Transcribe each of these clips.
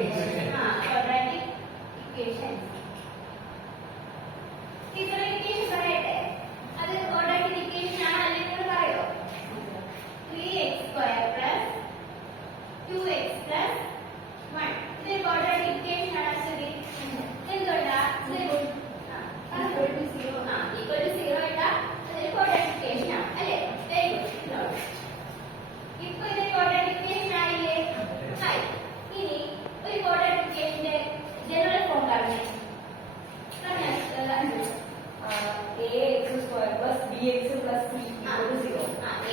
quadratic equation. ഇതൊരു equation പറയട്ടെ. അത് quadratic equation ആണ് അല്ലെങ്കിൽ പറയോ? 3x square plus 2x plus 1. ഇത് quadratic equation ആണ് ശരി. എന്തുകൊണ്ടാ? ഇത് equal to 0 ഇട്ടാ അതൊരു quadratic equation ആണ് അല്ലേ? Very good. ഇപ്പോൾ ഇത് quadratic equation ആയില്ലേ? ആയി. ഇനി ഒരു quadratic equationന്റെ ജനറൽ ഫോം കാണുന്നേ. ax square plus bx plus c equal to 0.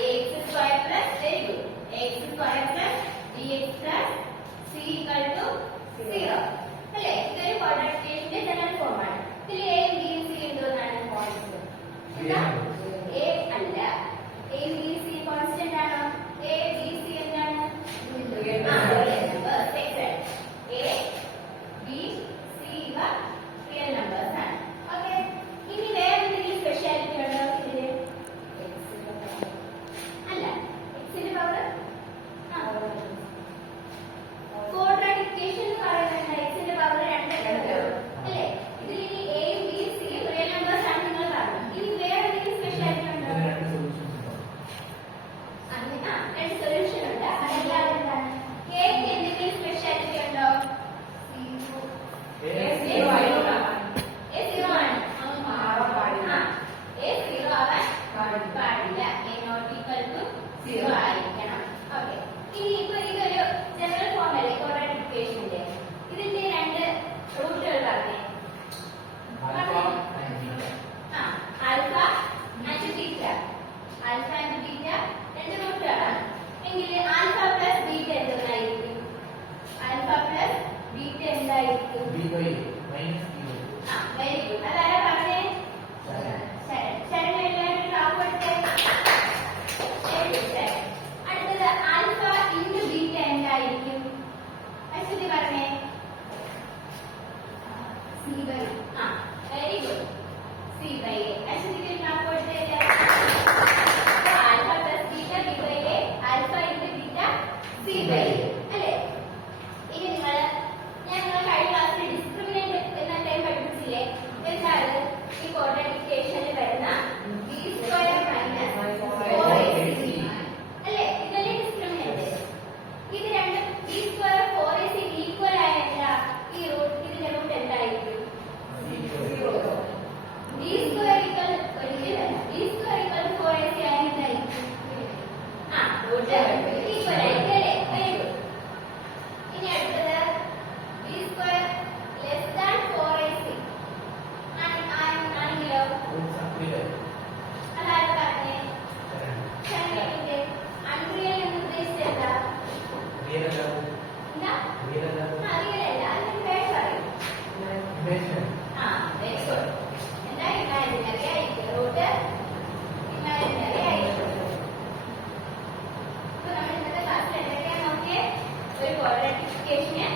ax square plus very good. ax square plus bx plus c equal to 0. അല്ലേ? ഇതൊരു quadratic equationന്റെ ജനറൽ ഫോം ആണ്. ഇതിൽ a b c എന്തോന്നാണ് കോൺസ്റ്റന്റ്? എന്താ? a അല്ല. a b c constant ആണോ? a b c എന്താണ്? Numbers. Exact. a b c ഇവ റിയൽ നമ്പേഴ്സ് ആണ്. ഓക്കേ. ഇനി വേറെ എന്തെങ്കിലും സ്പെഷ്യാലിറ്റി ഉണ്ടോ ഇതില്? അല്ല. x ന്റെ പവർ ക്വാഡ്രാറ്റിക് ഇക്വേഷൻ എന്ന് പറയുന്നത് x ന്റെ പവർ 2 അല്ലേ? ഇതിൽ ഇനി a b c real numbers ആണ് നിങ്ങൾ പറഞ്ഞു. ഇനി വേറെ എന്തെങ്കിലും സ്പെഷ്യാലിറ്റി ഉണ്ടോ? രണ്ട് സൊല്യൂഷൻ ഉണ്ട്. അതല്ലാതെ എന്താണ്? a ക്ക് എന്തെങ്കിലും സ്പെഷ്യാലിറ്റി ഉണ്ടോ? a 0 ആണ്. a 0 ആവാൻ പാടില്ല. a not equal to 0 ആയിരിക്കണം. ഓക്കേ. ഇനി ഇപ്പോൾ ഇതൊരു ജനറൽ ഫോം അല്ലേ ക്വാഡ്രാറ്റിക് ഇക്വേഷന്റെ? ഇതിന്റെ രണ്ട് റൂട്ടുകൾ പറഞ്ഞേ. Alpha and beta. Alpha and beta രണ്ട് റൂട്ടുകളാണ്. എങ്കിൽ ആൽഫ പ്ലസ് ബീറ്റ എന്തായിരിക്കും? ആൽഫ പ്ലസ് ബീറ്റ എന്തായിരിക്കും? Very good. അതാരാ പറഞ്ഞേ? ശരൺ എല്ലാവരും ക്ലാപ്പ് എടുത്തേ. അടുത്തത് ആൽഫ ഇൻറ്റു ബീറ്റ എന്തായിരിക്കും? അശ്വതി പറഞ്ഞേ. Very good. C by a. അശ്വതിക്ക് ക്ലാപ്പ് എടുത്തേ. Alpha plus beta b by a. Alpha into beta c by a അല്ലേ? ഇനി ഞാൻ നിങ്ങളെ കഴിഞ്ഞ ക്ലാസ്സിൽ ഡിസ്ക്രിമിനന്റ് എന്ന ടൈം പഠിപ്പിച്ചില്ലേ? എന്താണ് ഈ ക്വാഡ്രാറ്റിക് ഇക്വേഷനിൽ വരുന്ന b സ്ക്വയർ മൈനസ് 4ac അല്ലേ? ഇതല്ലേ ഡിസ്ക്രിമിനന്റ്. ഇത് രണ്ടും b സ്ക്വയർ 4ac ഈക്വൽ ആയല്ല ഈ റൂട്ട്. ഇതിന്റെ റൂട്ട് എന്തായിരിക്കും? b സ്ക്വയർ ഈക്വൽ ഒരിക്കലല്ല. b സ്ക്വയർ ഈക്വൽ 4ac ആയ എന്തായിരിക്കും? റൂട്ട് ഈക്വൽ ആയിരിക്കും അല്ലേ? Very good. ഇനി അടുത്തത് b square less than 4ac ആണെങ്കിലോ? അതായത് പറഞ്ഞേ. ശരണ്യന്റെ അൺറിയൽ എന്ന് ഉദ്ദേശിച്ചത് എന്താ? എന്താ? റിയൽ അല്ല. അതിന് പേര് പറയും. Very good. എന്താ? ഇമാജിനറി ആയിരിക്കും. റൂട്ട് ഇമാജിനറി ആയിരിക്കും. ഇപ്പൊ നമ്മൾ ഇന്നത്തെ ക്ലാസ്സിൽ എന്തൊക്കെയാണ് നോക്കിയേ? ഒരു ക്വാഡ്രാറ്റിക് ഇക്വേഷനെ